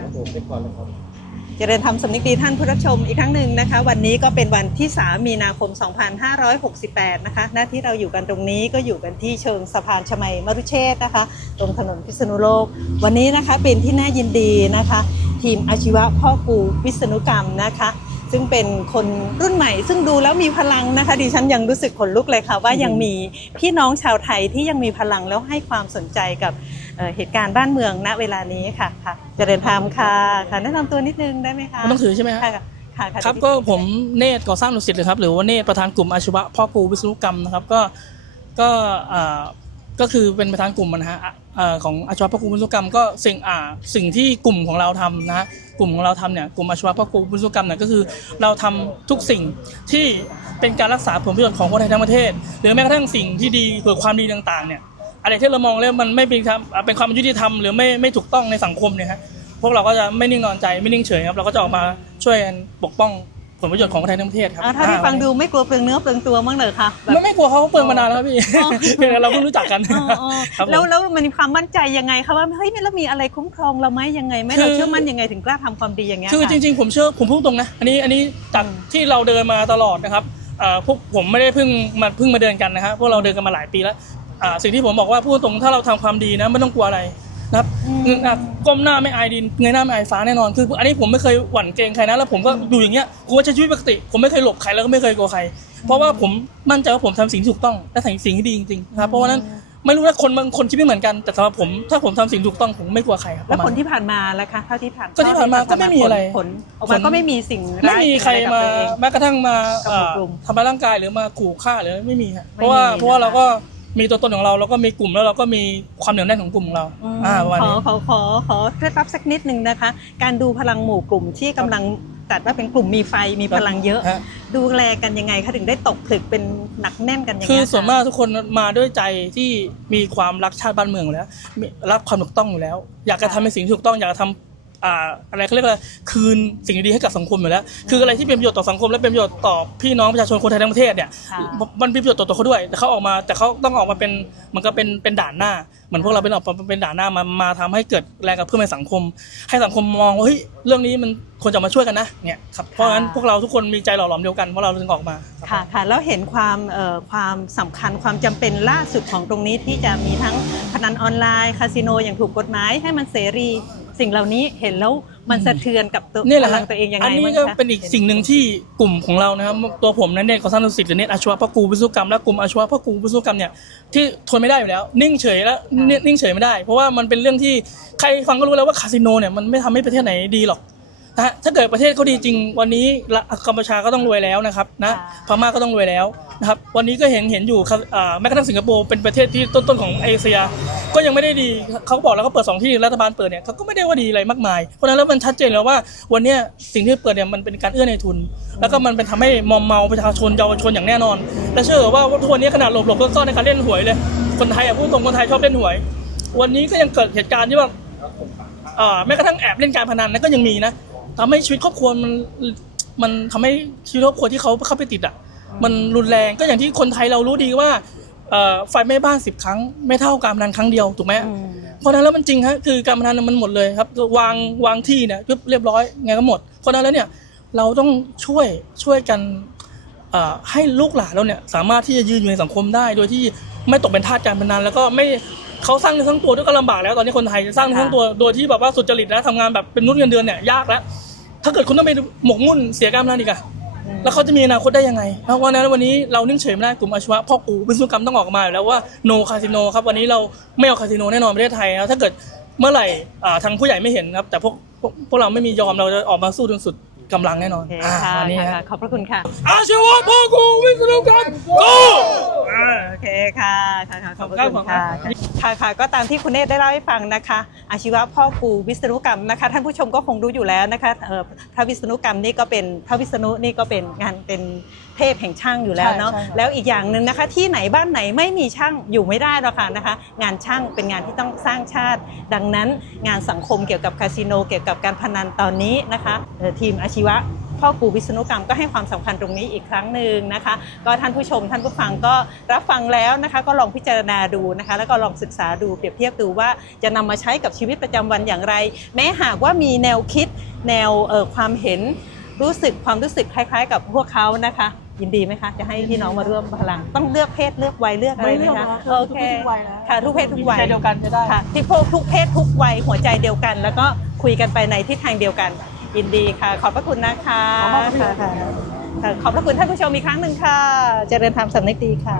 ค่ะผมไปก่อนเลยครับ เจริญธรรมสำนึกดีท่านผู้รับชมอีกครั้งหนึ่งนะคะ วันนี้ก็เป็นวันที่ 3 มีนาคม 2568 นะคะ หน้าที่เราอยู่กันตรงนี้ก็อยู่กันที่เชิงสะพานชมัยมรุเชษฐ์นะคะ ตรงถนนพิษณุโลก วันนี้นะคะเป็นที่น่ายินดีนะคะ ทีมอาชีวะพ่อครูวิษณุกรรมนะคะ ซึ่งเป็นคนรุ่นใหม่ ซึ่งดูแล้วมีพลังนะคะ ดิฉันยังรู้สึกขนลุกเลยค่ะ ว่ายังมีพี่น้องชาวไทยที่ยังมีพลังแล้วให้ความสนใจกับเอ่อเหตุการณ์บ้านเมืองณเวลานี้ค่ะค่ะเจริญธรรมค่ะค่ะแนะนำตัวนิดนึงได้ไหมคะมันต้องถือใช่ไหมฮะค่ะค่ะค่ะครับก็ผมเนตรก่อสร้างดุสิตเลยครับหรือว่าเนตรประธานกลุ่มอาชีวะพ่อครูวิศนุกรรมนะครับก็ก็อ่าก็คือเป็นประธานกลุ่มนะฮะอ่าของอาชีวะพ่อครูวิศนุกรรมก็สิ่งอ่าสิ่งที่กลุ่มของเราทำนะฮะ กลุ่มของเราทำเนี่ยกลุ่มอาชีวะพ่อครูวิศนุกรรมเนี่ยก็คือ เราทำทุกสิ่งที่เป็นการรักษาผลประโยชน์ของคนไทยทั้งประเทศ หรือแม้กระทั่งสิ่งที่ดีเพื่อความดีต่างๆเนี่ยอะไรที่เรามองแล้วมันไม่เป็นธรรมเป็นความยุติธรรมหรือไม่ไม่ถูกต้องในสังคมเนี่ยฮะพวกเราก็จะไม่นิ่งนอนใจไม่นิ่งเฉยครับเราก็จะออกมาช่วยกันปกป้อง ผลประโยชน์ของคนไทยทั้งประเทศครับอ่าถ้าที่ฟังดูไม่กลัวเปลืองเนื้อเปลืองตัวมั้งเลยค่ะแบบ ไม่ไม่กลัวเขาเปลืองมานานแล้วครับพี่อ๋อ เพียงแต่เราเพิ่งรู้จักกันอ๋ออ๋อครับผม แล้วแล้วมันมีความมั่นใจยังไงคะว่าเฮ้ยเรามีอะไรคุ้มครองเราไหมยังไงไหมคือ เราเชื่อมั่นยังไงถึงกล้าทำความดีอย่างเงี้ยคือค่ะจริง ๆ ผมเชื่อผมพูดตรงนะอันนี้อันนี้จากที่เราเดินมาตลอดนะครับอ่าพวกผมไม่ได้เพิ่งมาเพิ่งมาเดินกันนะครับพวกเราเดินกันมาหลายปีแล้วอ่าสิ่งที่ผมบอกว่าพูดตรงถ้าเราทำความดีนะไม่ต้องกลัวอะไร นะครับอะก้มหน้าไม่อายดินเงยหน้าไม่อายฟ้าแน่นอนคือ อันนี้ผมไม่เคยหวั่นเกรงใครนะแล้วผมก็อยู่อย่างเงี้ยผมก็ใช้ชีวิตปกติ ผมไม่เคยหลบใครแล้วก็ไม่เคยกลัวใคร เพราะว่าผมมั่นใจว่าผมทำสิ่งที่ถูกต้องและทำสิ่งที่ดีจริงๆนะครับเพราะว่านั้นไม่รู้นะคนบางคนคิดไม่เหมือนกันแต่สำหรับผมถ้าผมทำสิ่งถูกต้องผมไม่กลัวใครครับแล้วประผมาลณที่ผ่านมาแล้วคะเท่าที่ผ่านก็ที่ผ่านมาก็ไม่มีอะไรผลออกมาก็ไม่มีสิ่งไม่ร้ายมีสิ่งใครอะกับมาตัวเองแม้กระทั่งมากับเอ่อบุกรุมทำร้ายร่างกายหรือมาขู่ฆ่าหรือไม่มีครับไม่เพราะว่ามีเพราะว่านะคะเราก็ มีตัวตนของเราแล้วก็มีกลุ่มแล้วเราก็มีความเหนียวแน่นของกลุ่มของเราอืมอ่าประมาณขอนี้ ขอขอขอเคล็ดลับสักนิดนึงนะคะ การดูพลังหมู่กลุ่มที่กำลังจัดว่าเป็นกลุ่มมีไฟมีพลังเยอะ ฮะ ดูแลกันยังไงคะถึงได้ตกผลึกเป็นหนักแน่นกันอย่างคือเงี้ยส่วนมากทุกคนมาด้วยใจที่มีความรักชาติบ้านเมืองอยู่แล้วมีรักความถูกต้องอยู่แล้ว อยากจะทำในสิ่งที่ถูกต้องอยากจะทำ อ่าอะไรเขาเรียกว่าคืนสิ่งดีๆให้กับสังคมอยู่แล้ว คืออะไรที่เป็นประโยชน์ต่อสังคมและเป็นประโยชน์ต่อพี่น้องประชาชนคนไทยทั้งประเทศเนี่ยค่ะมันเป็นประโยชน์ต่อตัวเขาด้วยแต่เขาออกมาแต่เขาต้องออกมาเป็นมันก็เป็นเป็นด่านหน้าเหมือนพวกเราเป็นออกมาเป็นด่านหน้ามามาทำให้เกิดแรงกระเพื่อมในสังคม ให้สังคมมองว่าเฮ้ยเรื่องนี้มันควรจะมาช่วยกันนะเนี่ยครับเพราะฉะนั้นพวกเราทุกคนมีใจหล่อหลอมเดียวกันเพราะเราถึงออกมาครับ ค่ะค่ะแล้วเห็นความเอ่อความสำคัญความจำเป็นล่าสุดของตรงนี้ที่จะมีทั้งพนันออนไลน์คาสิโนอย่างถูกกฎหมายให้มันเสรี สิ่งเหล่านี้เห็นแล้วมันสะเทือนกับตัวนี่แหละพฮะลังตัวเองยังไงอันนี้บ้างก็คะเป็นอีกสิ่งหนึ่งที่กลุ่มของเรานะครับตัวผมนั้นเนตรก่อสร้างดุสิตหรือเนตรอาชีวะพ่อครูวิศวกรรมและกลุ่มอาชีวะพ่อครูวิศวกรรมเนี่ยที่ทนไม่ได้อยู่แล้ว นิ่งเฉยแล้วนิ่งนิ่งเฉยไม่ได้ เพราะว่ามันเป็นเรื่องที่ใครฟังก็รู้แล้วว่าคาสิโนเนี่ยมันไม่ทำให้ประเทศไหนดีหรอก นะฮะถ้าเกิดประเทศเขาดีจริง วันนี้ละกัมพูชาก็ต้องรวยแล้วนะครับนะพม่าก็ต้องรวยแล้วนะครับวันนี้ก็เห็นเห็นอยู่ครับอ่าแม้กระทั่งสิงคโปร์เป็นประเทศที่ต้นๆของเอเชีย ก็ยังไม่ได้ดีเขาบอกแล้วเขาเปิดสองที่รัฐบาลเปิดเนี่ยเขาก็ไม่ได้ว่าดีอะไรมากมายเพราะฉะนั้นแล้วมันชัดเจนแล้วว่าวันเนี้ยสิ่งที่เปิดเนี่ยมันเป็นการเอื้อในทุน แล้วก็มันเป็นทำให้มอมเมาประชาชนเยาวชนอย่างแน่นอน และเชื่อว่าทุกวันนี้ขนาดหลบหลบซ่อนๆในการเล่นหวยเลย คนไทยอะพูดตรงคนไทยชอบเล่นหวย วันนี้ก็ยังเกิดเหตุการณ์ที่ว่าอ่าแม้กระทั่งแอบเล่นการพนันนั่นก็ยังมีนะ ทำให้ชีวิตครอบครัวมันมันทำให้ชีวิตครอบครัวที่เขาเข้าไปติดอะ มันรุนแรงก็อย่างที่คนไทยเรารู้ดีว่าเอ่อไฟไหม้บ้านสิบครั้ง ไม่เท่าการพนันครั้งเดียวถูกไหมอืมเพราะฉะนั้นแล้วมันจริงฮะคือการพนันมันหมดเลยครับ วางวางที่เนี่ยเรียบร้อยไงก็หมด เพราะฉะนั้นแล้วเนี่ยเราต้องช่วยช่วยกันเอ่อให้ลูกหลานเราเนี่ยสามารถที่จะยืนอยู่ในสังคมได้ โดยที่ไม่ตกเป็นทาสการพนันแล้วก็ไม่เขาสร้างเนื้อทั้งตัวด้วยก็ลำบากแล้วตอนนี้คนไทยสร้างเนื้อทั้งตัวโดยที่แบบว่าสุจริตนะทำงานแบบเป็นนุ่นเงินเดือนเนี่ยยากแล้ว ถ้าเกิดคุณต้องไปหมกมุ่นเสียการพนันอีกอะแล้วเขาจะมีอนาคตได้ยังไง เพราะว่านั้นวันนี้เรานิ่งเฉยไม่ได้กลุ่มอาชีวะพ่อกูวิศวกรรมต้องออกมาอยู่แล้วว่า no คาสิโนครับวันนี้เราไม่เอาคาสิโนแน่นอนประเทศไทยนะถ้าเกิดเมื่อไหร่อ่าทางผู้ใหญ่ไม่เห็นครับ แต่พวกพวกพวกเราไม่มียอมเราจะออกมาสู้จนสุด กำลังแน่นอนโอเคอ่าค่ะวันนี้ค่ะฮะ ค่ะขอบพระคุณค่ะอาชีวะพ่อกูวิศวกรรมกู โอเคค่ะค่ะค่ะขอบพระขอบคุคุณณครัค่ะบค่ะค่ะก็ตามที่คุณเนตรได้เล่าให้ฟังนะคะ อาชีวะพ่อครูวิษณุกรรมนะคะ ท่านผู้ชมก็คงรู้อยู่แล้วนะคะเอ่อพระวิษณุกรรมนี่ก็เป็นพระวิษณุนี่ก็เป็นงานเป็นเทพแห่งช่างอยู่แล้วเนาะใช่ใช่ครับ แล้วอีกอย่างหนึ่งนะคะ ที่ไหนบ้านไหนไม่มีช่างอยู่ไม่ได้หรอกค่ะนะคะ งานช่างเป็นงานที่ต้องสร้างชาติ ดังนั้นงานสังคมเกี่ยวกับคาสิโนเกี่ยวกับการพนันตอนนี้นะคะเอ่อทีมอาชีวะพ่อครูวิษณุกรรมก็ให้ความสำคัญตรงนี้อีกครั้งหนึ่งนะคะ ก็ท่านผู้ชมท่านผู้ฟังก็รับฟังแล้วนะคะ ก็ลองพิจารณาดูนะคะ แล้วก็ลองศึกษาดูเปรียบเทียบดูว่าจะนำมาใช้กับชีวิตประจำวันอย่างไร แม้หากว่ามีแนวคิดแนวเอ่อความเห็นรู้สึกความรู้สึกคล้าย ๆ กับพวกเขานะคะ ยินดีไหมคะ จะให้พี่น้องมาร่วมพลัง ต้องเลือกเพศเลือกวัยเลือกอะไรไหมคะโอเคค่ะทุกเพศทุกวัยใจเดียวกันจะได้ค่ะที่พวกทุกเพศทุกวัยหัวใจเดียวกัน แล้วก็คุยกันไปในทิศทางเดียวกัน ยินดีค่ะ ขอบพระคุณนะคะขอบพระคุณค่ะค่ะขอบพระคุณท่านผู้ชมอีกครั้งหนึ่งค่ะ เจริญธรรมสำนึกดีค่ะ